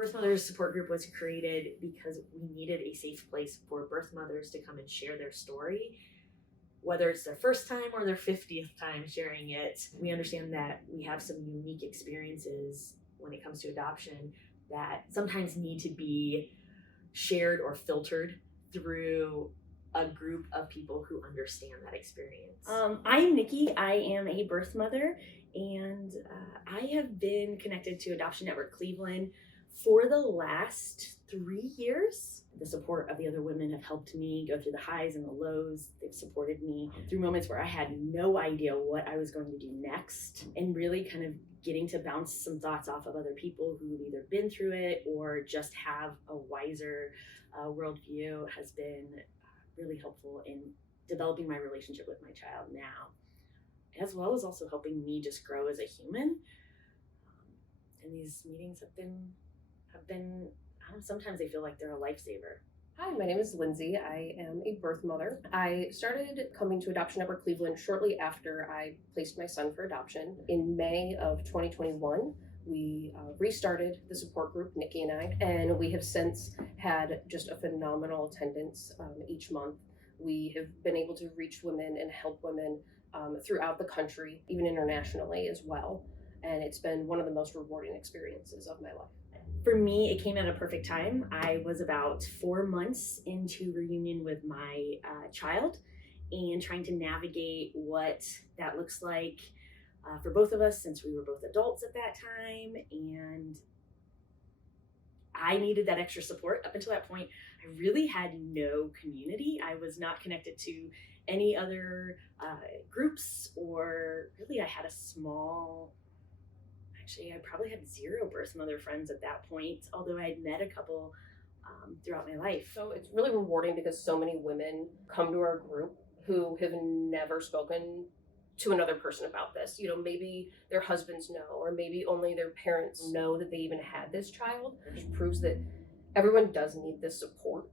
Birth Mothers Support Group was created because we needed a safe place for birth mothers to come and share their story, whether it's their first time or their 50th time sharing it. We understand that we have some unique experiences when it comes to adoption that sometimes need to be shared or filtered through a group of people who understand that experience. I'm Nikki. I am a birth mother, and I have been connected to Adoption Network Cleveland for the last 3 years. The support of the other women have helped me go through the highs and the lows. They've supported me through moments where I had no idea what I was going to do next, and really kind of getting to bounce some thoughts off of other people who've either been through it or just have a wiser worldview has been really helpful in developing my relationship with my child now, as well as also helping me just grow as a human. And these meetings have been sometimes they feel like they're a lifesaver. Hi, my name is Lindsey. I am a birth mother. I started coming to Adoption Network Cleveland shortly after I placed my son for adoption. In May of 2021, we restarted the support group, Nikki and I, and we have since had just a phenomenal attendance each month. We have been able to reach women and help women throughout the country, even internationally as well. And it's been one of the most rewarding experiences of my life. For me, it came at a perfect time. I was about 4 months into reunion with my child and trying to navigate what that looks like for both of us, since we were both adults at that time. And I needed that extra support. Up until that point, I really had no community. I was not connected to any other groups, or really I had a small... Actually, I probably had 0 birth mother friends at that point, although I had met a couple throughout my life. So it's really rewarding because so many women come to our group who have never spoken to another person about this. You know, maybe their husbands know, or maybe only their parents know that they even had this child. It just proves that everyone does need this support,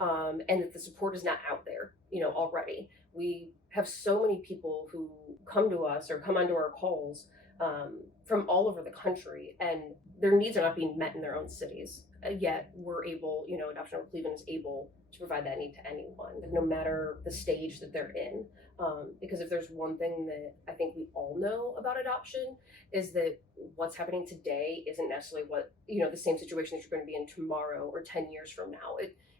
and that the support is not out there, you know, already. We have so many people who come to us or come onto our calls from all over the country, and their needs are not being met in their own cities. Yet we're able, you know, Adoption Network Cleveland is able to provide that need to anyone, no matter the stage that they're in. Because if there's one thing that I think we all know about adoption, is that what's happening today isn't necessarily what, you know, the same situation that you're going to be in tomorrow or 10 years from now.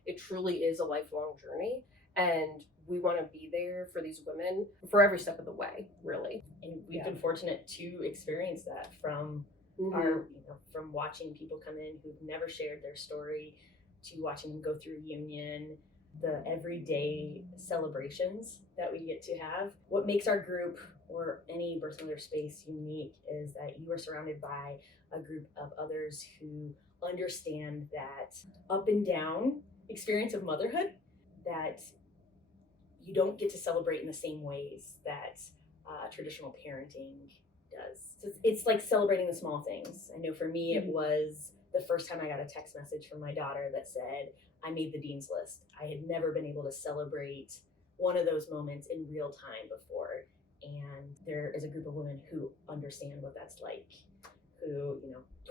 It truly is a lifelong journey, and we want to be there for these women for every step of the way, really. And we've been fortunate to experience that from from watching people come in who've never shared their story, to watching them go through reunion, the everyday celebrations that we get to have. What makes our group or any birth mother space unique is that you are surrounded by a group of others who understand that up and down experience of motherhood that you don't get to celebrate in the same ways that traditional parenting does. So it's like celebrating the small things. I know for me, it was the first time I got a text message from my daughter that said, I made the dean's list. I had never been able to celebrate one of those moments in real time before. And there is a group of women who understand what that's like, who,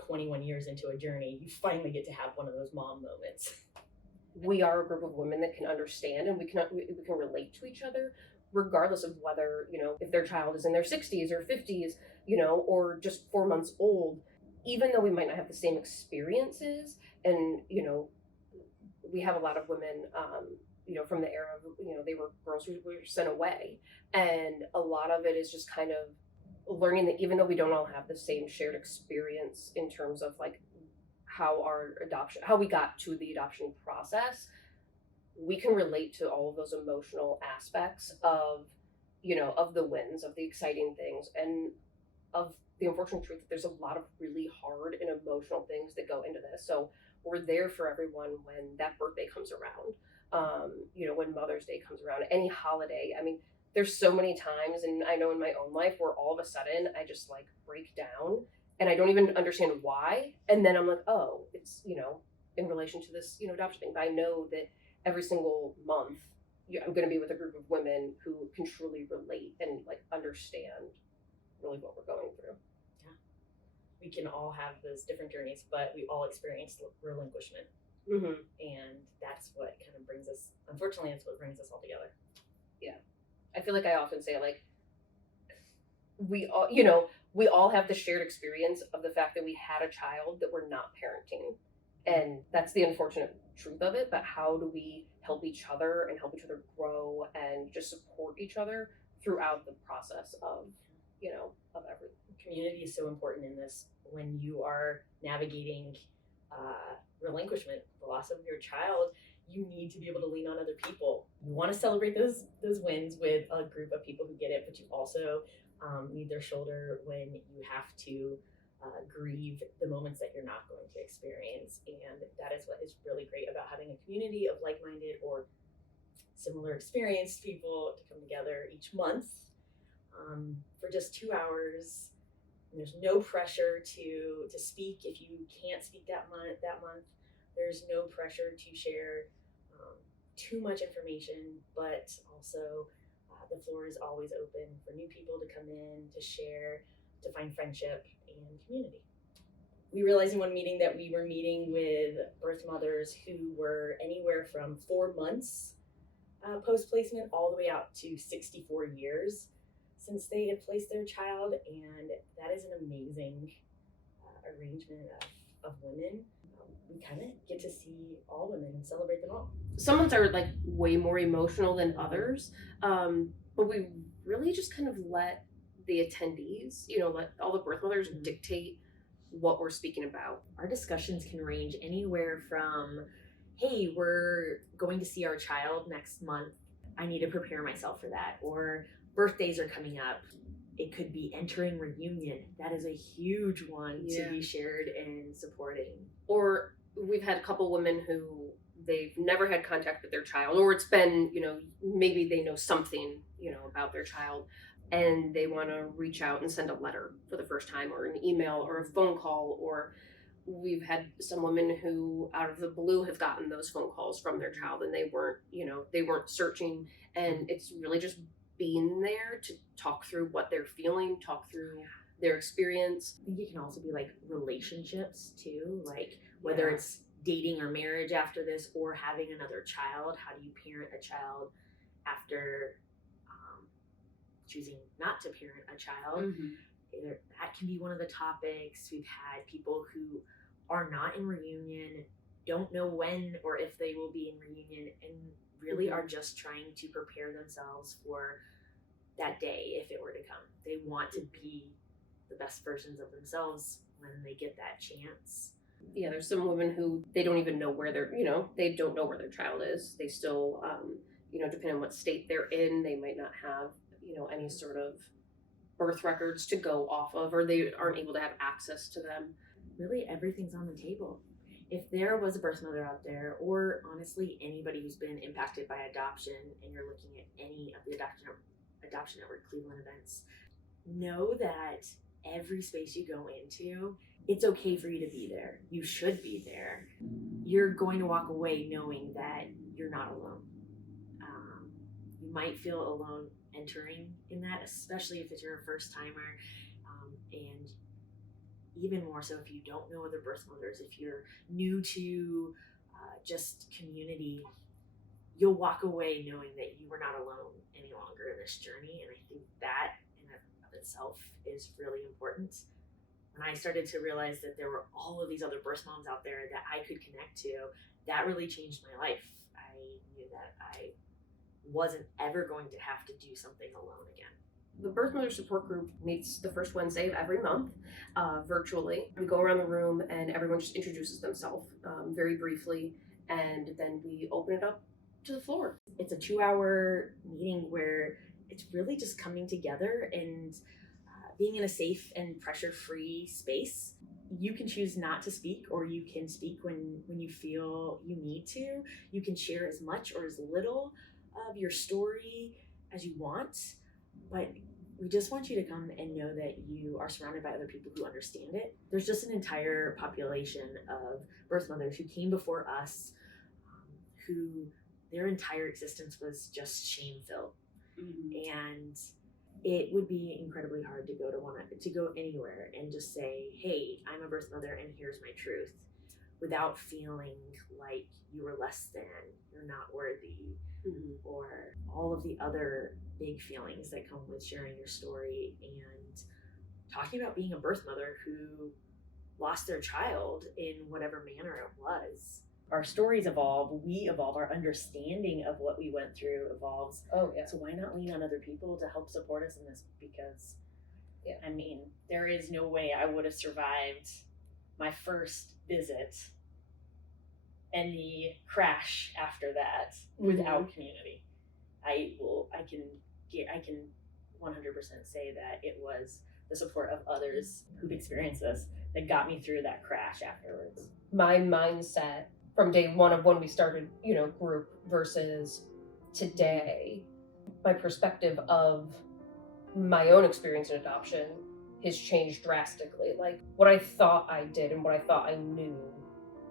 21 years into a journey, you finally get to have one of those mom moments. We are a group of women that can understand, and we can relate to each other, regardless of whether, if their child is in their 60s or 50s, or just 4 months old. Even though we might not have the same experiences, and, we have a lot of women, from the era of, they were girls who were sent away. And a lot of it is just kind of learning that even though we don't all have the same shared experience in terms of like how we got to the adoption process, we can relate to all of those emotional aspects of, of the wins, of the exciting things, and of the unfortunate truth that there's a lot of really hard and emotional things that go into this. So we're there for everyone when that birthday comes around, when Mother's Day comes around, any holiday. I mean, there's so many times, and I know in my own life, where all of a sudden I just like break down and I don't even understand why. And then I'm like, oh, it's, in relation to this, adoption thing. But I know that every single month I'm going to be with a group of women who can truly relate and like understand really what we're going through. we can all have those different journeys, but we all experience relinquishment. Mm-hmm. And that's what kind of brings us, unfortunately, it's what brings us all together. I feel like I often say, like, we all have the shared experience of the fact that we had a child that we're not parenting. And that's the unfortunate truth of it. But how do we help each other and help each other grow and just support each other throughout the process of everything? Community is so important in this when you are navigating relinquishment, the loss of your child. You need to be able to lean on other people. You want to celebrate those wins with a group of people who get it, but you also need their shoulder when you have to grieve the moments that you're not going to experience. And that is what is really great about having a community of like-minded or similar experienced people to come together each month for just 2 hours. And there's no pressure to speak if you can't speak that month. There's no pressure to share too much information, but also the floor is always open for new people to come in, to share, to find friendship and community. We realized in one meeting that we were meeting with birth mothers who were anywhere from 4 months post-placement all the way out to 64 years since they had placed their child, and that is an amazing arrangement of women. We kind of get to see all women and celebrate them all. Some months are like way more emotional than others, but we really just kind of let the attendees, let all the birth mothers dictate what we're speaking about. Our discussions can range anywhere from, hey, we're going to see our child next month, I need to prepare myself for that, or birthdays are coming up. It could be entering reunion. That is a huge one to be shared and supporting. Or we've had a couple women who they've never had contact with their child, or it's been, maybe they know something, about their child, and they want to reach out and send a letter for the first time, or an email, or a phone call. Or we've had some women who out of the blue have gotten those phone calls from their child, and they weren't searching, and it's really just being there to talk through what they're feeling, talk through their experience. I think it can also be like relationships too, like whether it's dating or marriage after this, or having another child. How do you parent a child after choosing not to parent a child? Mm-hmm. That can be one of the topics. We've had people who are not in reunion, don't know when or if they will be in reunion, and really are just trying to prepare themselves for that day if it were to come. They want to be the best versions of themselves when they get that chance. Yeah, there's some women who they don't even know where they don't know where their child is. They still, depending on what state they're in, they might not have, any sort of birth records to go off of, or they aren't able to have access to them. Really, everything's on the table. If there was a birth mother out there, or honestly anybody who's been impacted by adoption, and you're looking at any of the Adoption Network Cleveland events, know that every space you go into, it's okay for you to be there. You should be there. You're going to walk away knowing that you're not alone. You might feel alone entering in that, especially if it's your first timer, and even more so if you don't know other birth mothers. If you're new to just community, you'll walk away knowing that you were not alone any longer in this journey. And I think that in and of itself is really important. When I started to realize that there were all of these other birth moms out there that I could connect to, that really changed my life. I knew that I wasn't ever going to have to do something alone again. The Birth Mother Support Group meets the first Wednesday of every month, virtually. We go around the room and everyone just introduces themselves very briefly, and then we open it up to the floor. It's a 2-hour meeting where it's really just coming together and being in a safe and pressure-free space. You can choose not to speak, or you can speak when you feel you need to. You can share as much or as little of your story as you want, but we just want you to come and know that you are surrounded by other people who understand it. There's just an entire population of birth mothers who came before us, who their entire existence was just shame-filled. And it would be incredibly hard to go anywhere and just say, hey, I'm a birth mother and here's my truth, without feeling like you were less than, you're not worthy, or all of the other big feelings that come with sharing your story and talking about being a birth mother who lost their child in whatever manner it was. Our stories evolve, we evolve, our understanding of what we went through evolves. Oh yeah. So why not lean on other people to help support us in this? Because, I mean, there is no way I would have survived my first visit and the crash after that without community. I can 100% say that it was the support of others who've experienced this that got me through that crash afterwards. My mindset from day one of when we started, group versus today, my perspective of my own experience in adoption has changed drastically. Like what I thought I did and what I thought I knew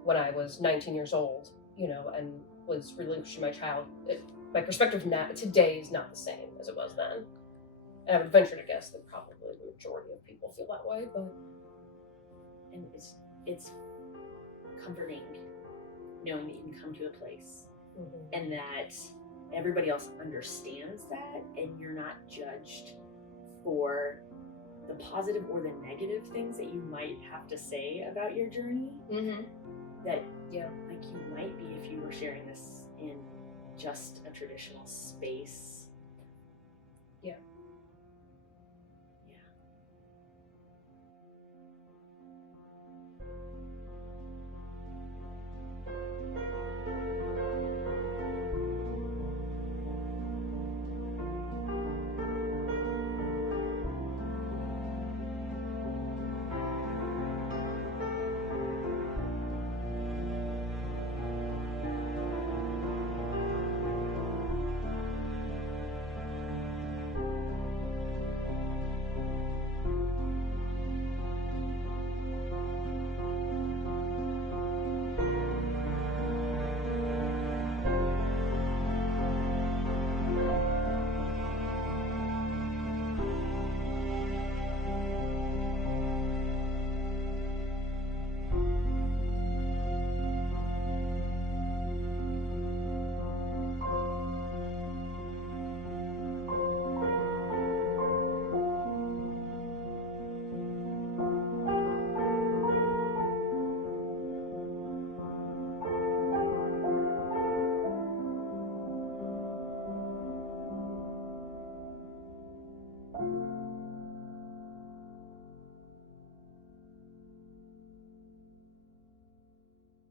when I was 19 years old, and was relinquishing my child, my perspective now today is not the same as it was then. And I would venture to guess that probably the majority of people feel that way, but and it's comforting knowing that you can come to a place and that everybody else understands that, and you're not judged for the positive or the negative things that you might have to say about your journey. That like you might be if you were sharing this in just a traditional space